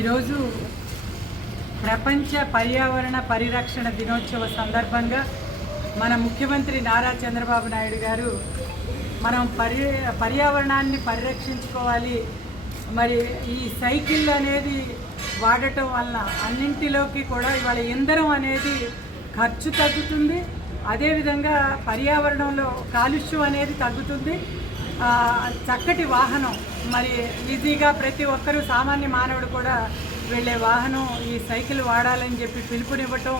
ఈరోజు ప్రపంచ పర్యావరణ పరిరక్షణ దినోత్సవ సందర్భంగా మన ముఖ్యమంత్రి నారా చంద్రబాబు నాయుడు గారు మనం పర్యావరణాన్ని పరిరక్షించుకోవాలి, మరి ఈ సైకిల్ అనేది వాడటం వలన అన్నింటిలోకి కూడా ఇవాళ ఇంధనం అనేది ఖర్చు తగ్గుతుంది, అదేవిధంగా పర్యావరణంలో కాలుష్యం అనేది తగ్గుతుంది. చక్కటి వాహనం, మరి ఈజీగా ప్రతి ఒక్కరూ సామాన్య మానవుడు కూడా వెళ్ళే వాహనం ఈ సైకిల్ వాడాలని చెప్పి పిలుపునివ్వటం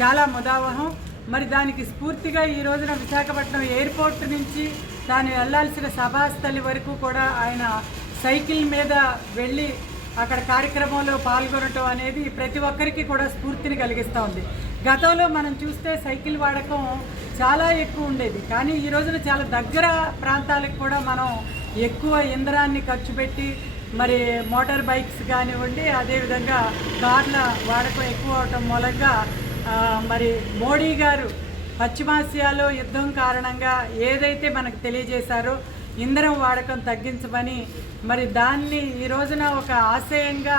చాలా ముదావహం. మరి దానికి స్ఫూర్తిగా ఈ రోజున విశాఖపట్నం ఎయిర్పోర్ట్ నుంచి తాను వెళ్లాల్సిన సభాస్థలి వరకు కూడా ఆయన సైకిల్ మీద వెళ్ళి అక్కడ కార్యక్రమంలో పాల్గొనటం అనేది ప్రతి ఒక్కరికి కూడా స్ఫూర్తిని కలిగిస్తూ ఉంది. గతంలో మనం చూస్తే సైకిల్ వాడకం చాలా ఎక్కువ ఉండేది, కానీ ఈ రోజున చాలా దగ్గర ప్రాంతాలకు కూడా మనం ఎక్కువ ఇంధనాన్ని ఖర్చు పెట్టి మరి మోటార్ బైక్స్ కానివ్వండి, అదేవిధంగా కార్ల వాడకం ఎక్కువ అవటం మూలంగా మరి మోడీ గారు పశ్చిమాసియాలో యుద్ధం కారణంగా ఏదైతే మనకు తెలియజేశారో ఇంధనం వాడకం తగ్గించమని, మరి దాన్ని ఈ రోజున ఒక ఆశయంగా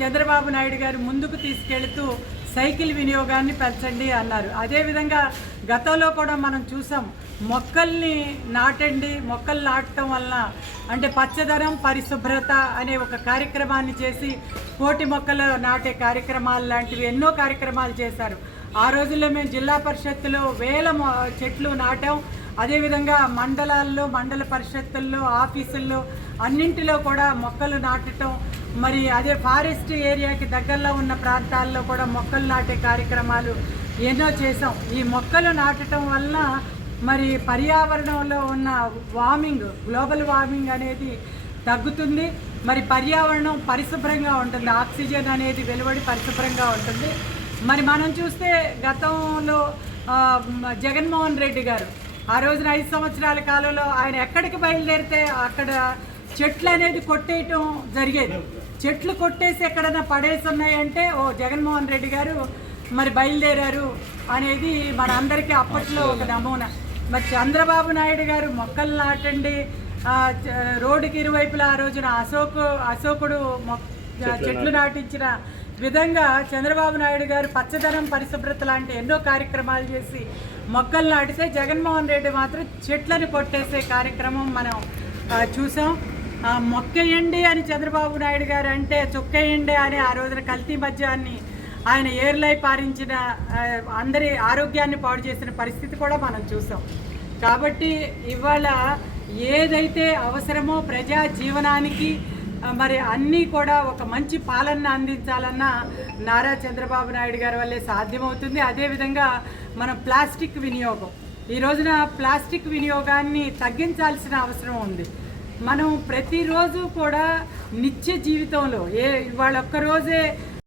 చంద్రబాబు నాయుడు గారు ముందుకు తీసుకెళ్తూ సైకిల్ వినియోగాన్ని పెంచండి అన్నారు. అదేవిధంగా గతంలో కూడా మనం చూసాం, మొక్కల్ని నాటండి, మొక్కలు నాటడం వలన అంటే పచ్చదనం పరిశుభ్రత అనే ఒక కార్యక్రమాన్ని చేసి కోటి మొక్కలు నాటే కార్యక్రమాలు లాంటివి ఎన్నో కార్యక్రమాలు చేశారు. ఆ రోజుల్లో మేము జిల్లా పరిషత్తులో వేల చెట్లు నాటాం. అదేవిధంగా మండలాల్లో, మండల పరిషత్తుల్లో, ఆఫీసుల్లో అన్నింటిలో కూడా మొక్కలు నాటటం, మరి అదే ఫారెస్ట్ ఏరియాకి దగ్గరలో ఉన్న ప్రాంతాల్లో కూడా మొక్కలు నాటే కార్యక్రమాలు ఎన్నో చేసాం. ఈ మొక్కలు నాటటం వల్ల మరి పర్యావరణంలో ఉన్న వార్మింగ్, గ్లోబల్ వార్మింగ్ అనేది తగ్గుతుంది. మరి పర్యావరణం పరిశుభ్రంగా ఉంటుంది, ఆక్సిజన్ అనేది వెలువడి పరిశుభ్రంగా ఉంటుంది. మరి మనం చూస్తే గతంలో జగన్మోహన్ రెడ్డి గారు ఆ రోజున 5 సంవత్సరాల కాలంలో ఆయన ఎక్కడికి బయలుదేరితే అక్కడ చెట్లు అనేది కొట్టేయటం జరిగేది. చెట్లు కొట్టేసి ఎక్కడైనా పడేసి ఉన్నాయంటే ఓ జగన్మోహన్ రెడ్డి గారు మరి బయలుదేరారు అనేది మన అందరికీ అప్పట్లో ఒక నమూనా. మరి చంద్రబాబు నాయుడు గారు మొక్కలు నాటండి, రోడ్డుకి ఇరువైపులా ఆ రోజున అశోకుడు చెట్లు నాటించిన విధంగా చంద్రబాబు నాయుడు గారు పచ్చదనం పరిశుభ్రత లాంటి ఎన్నో కార్యక్రమాలు చేసి మొక్కలు నాటితే, జగన్మోహన్ రెడ్డి మాత్రం చెట్లను కొట్టేసే కార్యక్రమం మనం చూసాం. మొక్కేయండి అని చంద్రబాబు నాయుడు గారు అంటే చుక్కేయండి అని ఆ రోజున కల్తీ మద్యాన్ని ఆయన ఏర్లై పారించిన, అందరి ఆరోగ్యాన్ని పాడు చేసిన పరిస్థితి కూడా మనం చూసాం. కాబట్టి ఇవాళ ఏదైతే అవసరమో ప్రజా జీవనానికి మరి అన్నీ కూడా ఒక మంచి పాలన అందించాలన్నా నారా చంద్రబాబు నాయుడు గారి వల్లే సాధ్యమవుతుంది. అదేవిధంగా మనం ప్లాస్టిక్ వినియోగం, ఈ రోజున ప్లాస్టిక్ వినియోగాన్ని తగ్గించాల్సిన అవసరం ఉంది. మనం ప్రతిరోజు కూడా నిత్య జీవితంలో ఇవాళ ఒక్కరోజే